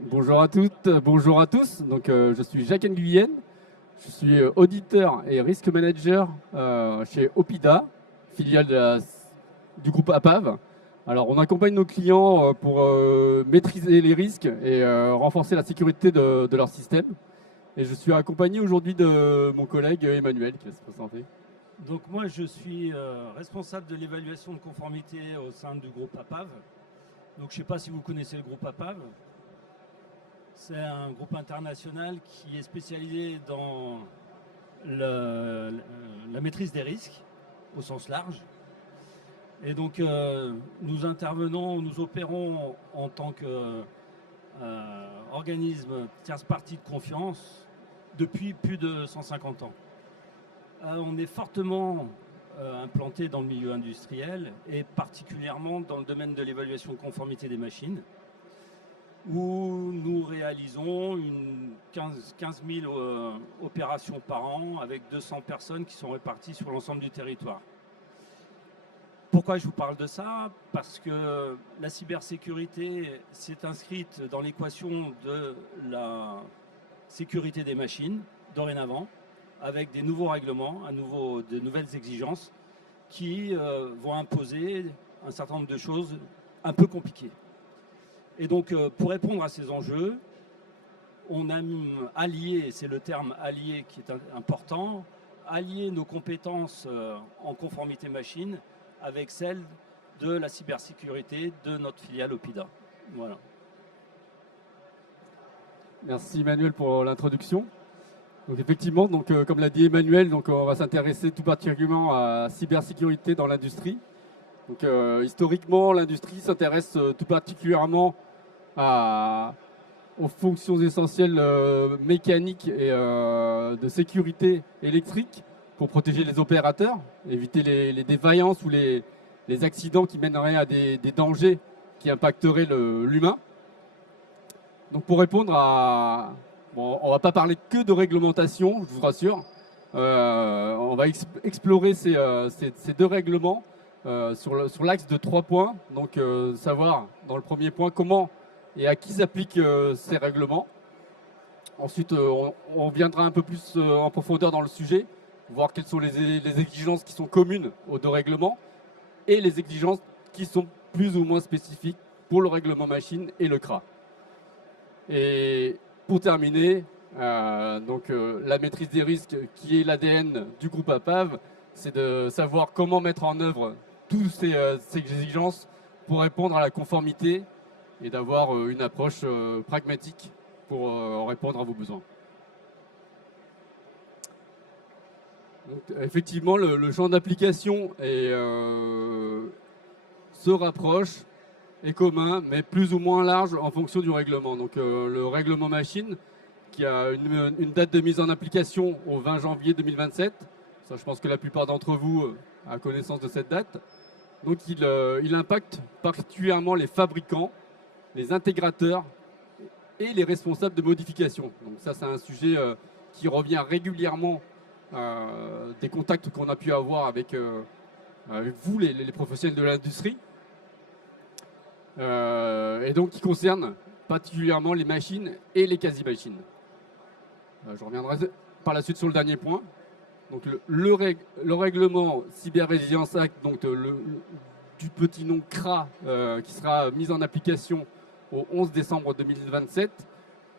Bonjour à toutes, bonjour à tous. Je suis Jacques Nguyen, je suis auditeur et risk manager chez Opida, filiale du groupe APAV. Alors, on accompagne nos clients pour maîtriser les risques et renforcer la sécurité de leur système. Et je suis accompagné aujourd'hui de mon collègue Emmanuel qui va se présenter. Donc moi je suis responsable de l'évaluation de conformité au sein du groupe APAV. Donc je ne sais pas si vous connaissez le groupe APAV. C'est un groupe international qui est spécialisé dans la maîtrise des risques au sens large. Et donc nous intervenons, nous opérons en tant qu'organisme tierce partie de confiance depuis plus de 150 ans. On est fortement implanté dans le milieu industriel et particulièrement dans le domaine de l'évaluation de conformité des machines, où nous réalisons 15 000 opérations par an avec 200 personnes qui sont réparties sur l'ensemble du territoire. Pourquoi je vous parle de ça? Parce que la cybersécurité s'est inscrite dans l'équation de la sécurité des machines dorénavant, avec des nouveaux règlements, de nouvelles exigences qui vont imposer un certain nombre de choses un peu compliquées. Et donc, pour répondre à ces enjeux, on a allié, c'est le terme allié qui est important, allier nos compétences en conformité machine avec celles de la cybersécurité de notre filiale Opida. Voilà. Merci Emmanuel pour l'introduction. Donc effectivement, comme l'a dit Emmanuel, on va s'intéresser tout particulièrement à la cybersécurité dans l'industrie. Historiquement, l'industrie s'intéresse tout particulièrement aux fonctions essentielles mécaniques et de sécurité électrique pour protéger les opérateurs, éviter les défaillances ou les accidents qui mèneraient à des dangers qui impacteraient l'humain. Donc pour répondre à... Bon, on ne va pas parler que de réglementation, je vous rassure. On va explorer ces deux règlements sur l'axe de 3 points. Donc savoir dans le premier point comment et à qui s'appliquent ces règlements. Ensuite, on viendra un peu plus en profondeur dans le sujet, voir quelles sont les exigences qui sont communes aux deux règlements et les exigences qui sont plus ou moins spécifiques pour le règlement machine et le CRA. Et pour terminer, la maîtrise des risques qui est l'ADN du groupe APAV, c'est de savoir comment mettre en œuvre toutes ces exigences pour répondre à la conformité et d'avoir une approche pragmatique pour répondre à vos besoins. Donc, effectivement, le champ d'application se rapproche, est commun, mais plus ou moins large en fonction du règlement. Donc le règlement machine, qui a une date de mise en application au 20 janvier 2027. Ça, je pense que la plupart d'entre vous a connaissance de cette date. Donc il impacte particulièrement les fabricants, les intégrateurs et les responsables de modification. Donc ça, c'est un sujet qui revient régulièrement des contacts qu'on a pu avoir avec vous, les professionnels de l'industrie. Et donc qui concerne particulièrement les machines et les quasi-machines. Je reviendrai par la suite sur le dernier point. Donc le règlement Cyber Resilience Act, donc du petit nom CRA, qui sera mis en application au 11 décembre 2027,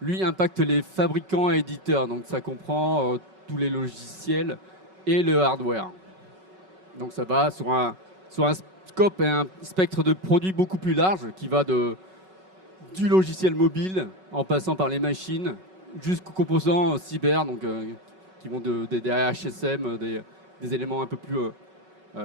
lui impacte les fabricants et éditeurs. Donc ça comprend tous les logiciels et le hardware. Donc ça va sur un scope et un spectre de produits beaucoup plus large qui va du logiciel mobile en passant par les machines jusqu'aux composants cyber, donc qui vont des HSM, des éléments un peu plus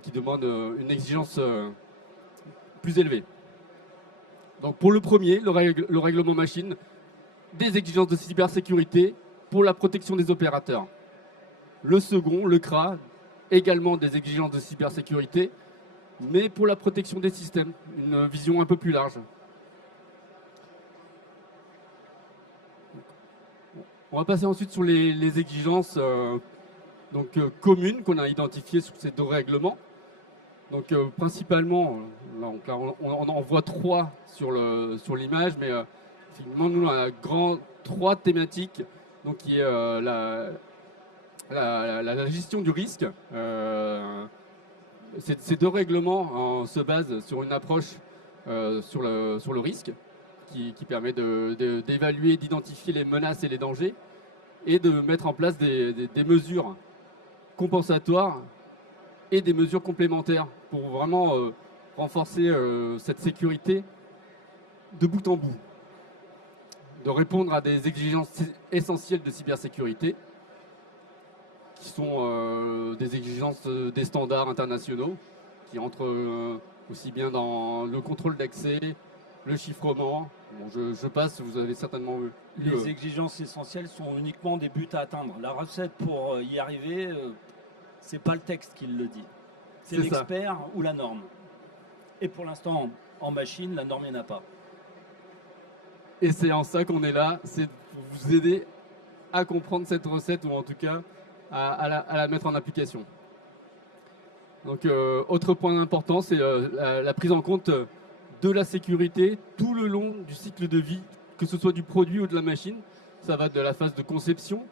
qui demandent une exigence plus élevée. Donc pour le premier, le règlement machine, des exigences de cybersécurité pour la protection des opérateurs. Le second, le CRA, également des exigences de cybersécurité, mais pour la protection des systèmes, une vision un peu plus large. On va passer ensuite sur les exigences communes qu'on a identifiées sur ces deux règlements. Donc principalement, là, on en voit 3 sur l'image, mais Effectivement, nous, on a trois thématiques, donc qui est la gestion du risque. Ces deux règlements se basent sur une approche sur le risque qui permet d'évaluer, d'identifier les menaces et les dangers et de mettre en place des mesures compensatoires et des mesures complémentaires pour vraiment renforcer cette sécurité de bout en bout, de répondre à des exigences essentielles de cybersécurité qui sont des exigences des standards internationaux qui entrent aussi bien dans le contrôle d'accès, le chiffrement. Bon, je passe, vous avez certainement vu. Les exigences essentielles sont uniquement des buts à atteindre. La recette pour y arriver, c'est pas le texte qui le dit. C'est l'expert ou la norme. Et pour l'instant, en machine, la norme, il n'y en a pas. Et c'est en ça qu'on est là, c'est pour vous aider à comprendre cette recette ou en tout cas à la mettre en application. Donc, autre point important, c'est la prise en compte de la sécurité tout le long du cycle de vie, que ce soit du produit ou de la machine. Ça va de la phase de conception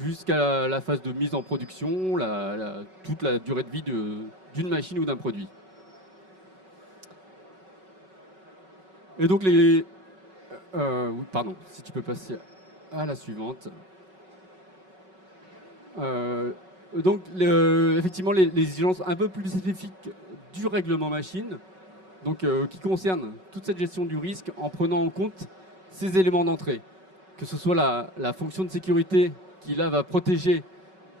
jusqu'à la phase de mise en production, toute la durée de vie d'une machine ou d'un produit. Et donc, pardon, si tu peux passer à la suivante. Donc, effectivement, les exigences un peu plus spécifiques du règlement machine, donc, qui concernent toute cette gestion du risque en prenant en compte ces éléments d'entrée, que ce soit la fonction de sécurité qui là va protéger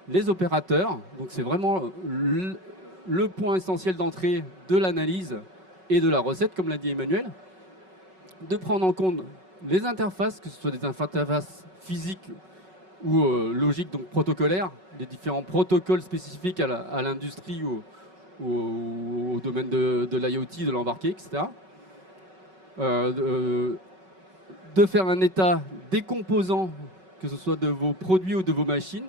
les opérateurs. Donc, c'est vraiment le point essentiel d'entrée de l'analyse et de la recette, comme l'a dit Emmanuel, de prendre en compte les interfaces, que ce soit des interfaces physiques ou logiques, donc protocolaires, des différents protocoles spécifiques à l'industrie ou au domaine de l'IoT, de l'embarqué, etc. De faire un état des composants, que ce soit de vos produits ou de vos machines,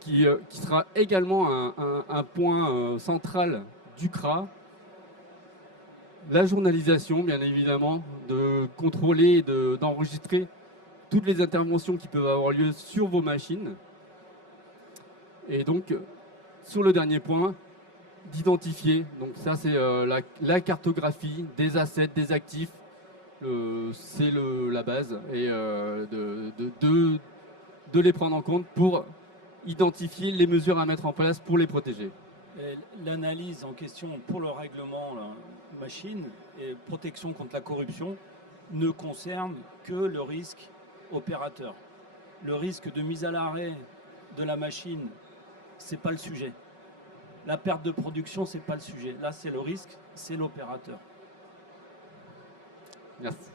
qui sera également un point central du CRA. La journalisation, bien évidemment, de contrôler et d'enregistrer toutes les interventions qui peuvent avoir lieu sur vos machines. Et donc, sur le dernier point, d'identifier. Donc ça, c'est la cartographie des assets, des actifs. C'est la base. Et de les prendre en compte pour identifier les mesures à mettre en place pour les protéger. L'analyse en question pour le règlement machine et protection contre la corruption ne concerne que le risque opérateur. Le risque de mise à l'arrêt de la machine, c'est pas le sujet. La perte de production, c'est pas le sujet. Là, c'est le risque, c'est l'opérateur. Merci.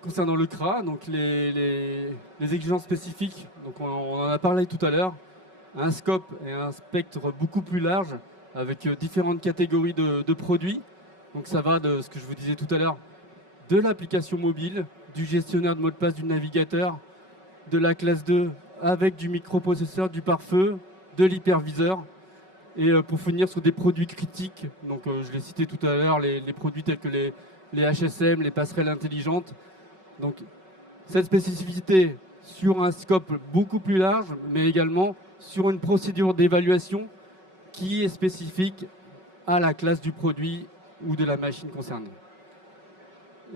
Concernant le CRA, donc les exigences spécifiques, donc on en a parlé tout à l'heure, un scope et un spectre beaucoup plus large avec différentes catégories de produits. Donc ça va de ce que je vous disais tout à l'heure, de l'application mobile, du gestionnaire de mot de passe du navigateur, de la classe 2 avec du microprocesseur, du pare-feu, de l'hyperviseur. Et pour finir sur des produits critiques, donc je l'ai cité tout à l'heure, les produits tels que les HSM, les passerelles intelligentes. Donc cette spécificité sur un scope beaucoup plus large, mais également sur une procédure d'évaluation qui est spécifique à la classe du produit ou de la machine concernée.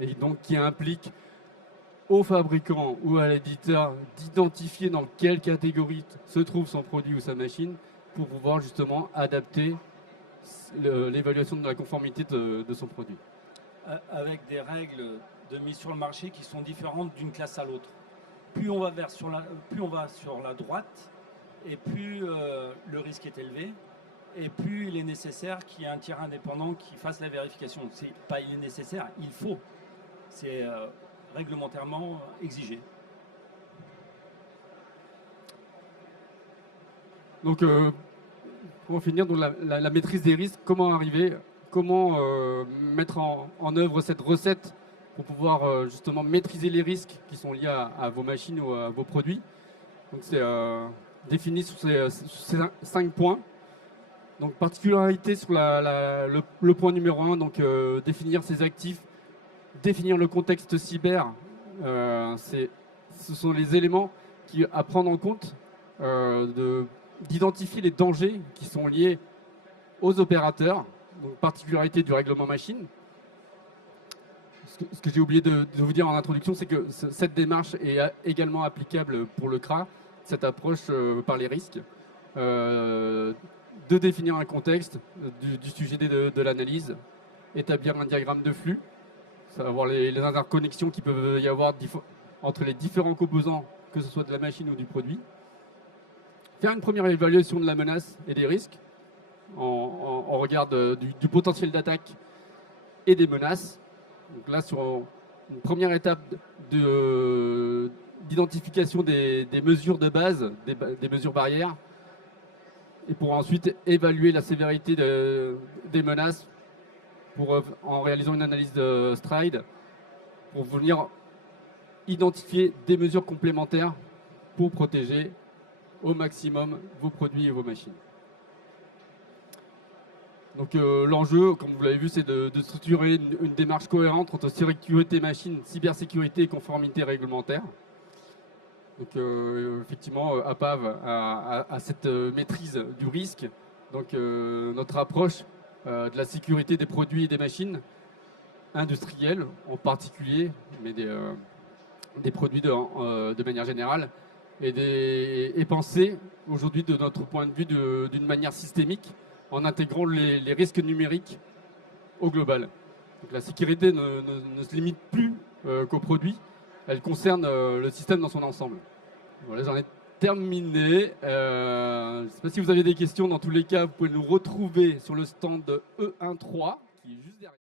Et donc qui implique au fabricant ou à l'éditeur d'identifier dans quelle catégorie se trouve son produit ou sa machine pour pouvoir justement adapter l'évaluation de la conformité de son produit. Avec des règles de mise sur le marché qui sont différentes d'une classe à l'autre. Plus on va sur la droite, et plus le risque est élevé, et plus il est nécessaire qu'il y ait un tiers indépendant qui fasse la vérification. C'est pas il est nécessaire, il faut. C'est réglementairement exigé. Donc, pour finir, donc la maîtrise des risques, comment arriver, comment mettre en œuvre cette recette pour pouvoir justement maîtriser les risques qui sont liés à vos machines ou à vos produits. Donc c'est défini sur ces 5 points. Donc particularité sur le point numéro 1, donc définir ses actifs, définir le contexte cyber, ce sont les éléments à prendre en compte, d'identifier les dangers qui sont liés aux opérateurs, donc particularité du règlement machine. Ce que j'ai oublié de vous dire en introduction, c'est que cette démarche est également applicable pour le CRA, cette approche par les risques, de définir un contexte du sujet de l'analyse, établir un diagramme de flux, savoir les interconnexions qui peuvent y avoir entre les différents composants, que ce soit de la machine ou du produit, faire une première évaluation de la menace et des risques, en regard du potentiel d'attaque et des menaces. Donc là, sur une première étape d'identification des mesures de base, des mesures barrières, et pour ensuite évaluer la sévérité des menaces en réalisant une analyse de stride pour venir identifier des mesures complémentaires pour protéger au maximum vos produits et vos machines. Donc l'enjeu, comme vous l'avez vu, c'est de structurer une démarche cohérente entre sécurité machine, cybersécurité et conformité réglementaire. Donc effectivement, APAV a cette maîtrise du risque. Donc notre approche de la sécurité des produits et des machines industrielles en particulier, mais des produits de manière générale, est pensée aujourd'hui de notre point de vue d'une manière systémique, en intégrant les risques numériques au global. Donc la sécurité ne se limite plus qu'aux produits, elle concerne le système dans son ensemble. Voilà, j'en ai terminé. Je ne sais pas si vous avez des questions. Dans tous les cas, vous pouvez nous retrouver sur le stand E13, qui est juste derrière.